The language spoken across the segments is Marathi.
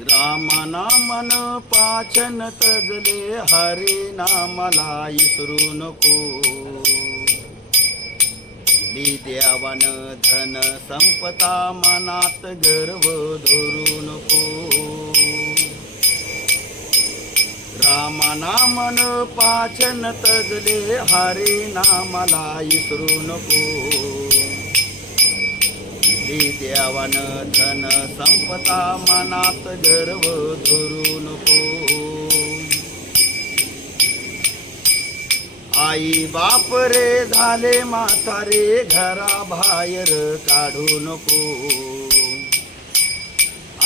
रामा नामन पाचन तजले हरे नामाला इसरू नको. दिली देवान धन संपता मनात गर्व धरू नको. रामा नामन पाचन तजले हरे नामाला इसरू नको. दिली देवान धन संपता मनात गर्व धरू नको. आई बाप रे झाले म्हातारे घरा बाहेर काढू नको.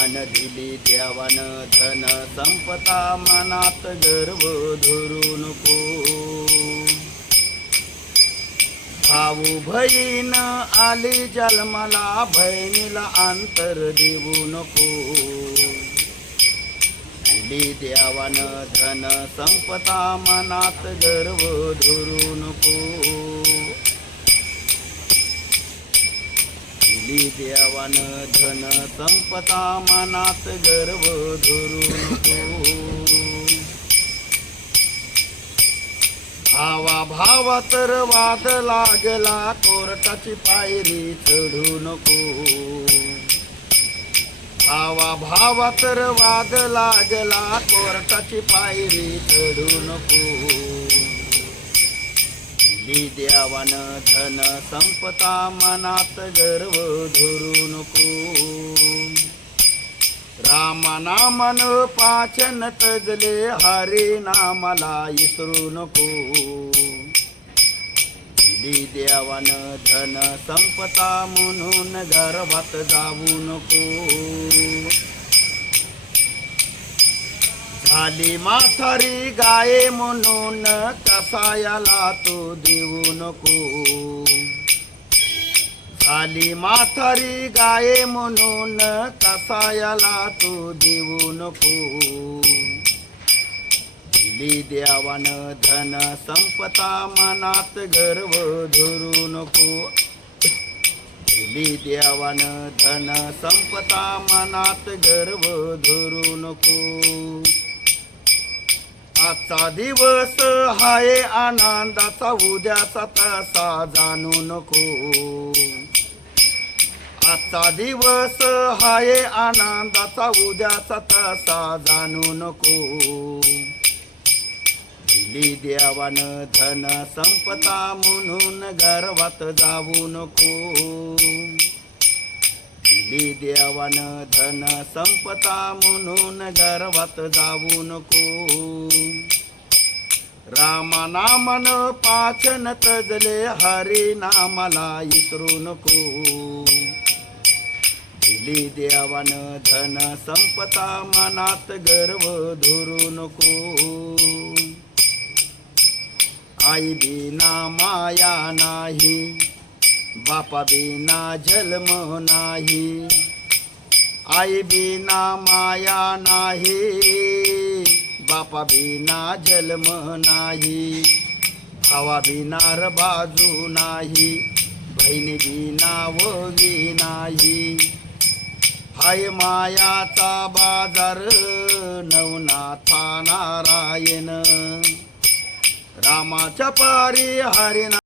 अन दिली देवान धन संपता मनात गर्व धरू नको. भाऊ बहीण आली जन्माला बहिणीला अंतर देऊ नको. दिली देवान धन संपता मनात गर्व धरू नको. दिली देवान धन संपता मनात गर्व धरू नको. भावा भावा तर वाद लागला कोर्टाची पायरी चढू नको. भावा भावा तर वाद लागला कोर्टाची पायरी चढू नको. दिली धन संपता मनात गर्व धरू नको. राम नामन पाचन तजले हरे नामाला इसरू नको. दिली देवान धन संपता म्हणून गर्भात जाऊ नको. झाली माथारी गाय म्हणून कसायाला तू देऊ नको. आली माथारी गाये म्हणून कसायाला तू देऊ नको. दिली देवान धन संपता मनात गर्व धरू नको. दिली देवान धन संपता मनात गर्व धरू नको. आजचा दिवस हाय आनंदाचा उद्याचा तसा जाणू नको. आजचा दिवस हाय आनंदाचा उद्याचा तसा जाणू नको. दिली देवान धन संपता म्हणून गर्वात जाऊ नको. दिली देवान धन संपता म्हणून गर्वात जाऊ नको रामा नामन पाचन तजले हरी नामाला इसरू नको दिली देवान धन संपता मनात गर्व धुरू नको आई बिना माया नाही बापा बिना जन्म नाही आई बिना माया नाही बापा बिना जन्म नाही भावा बिनार बाजू नाही बहिणी बिना वगी नाही. हाय मायाचा बाजार नवनाथा नारायण रामाच्या पारी हरिना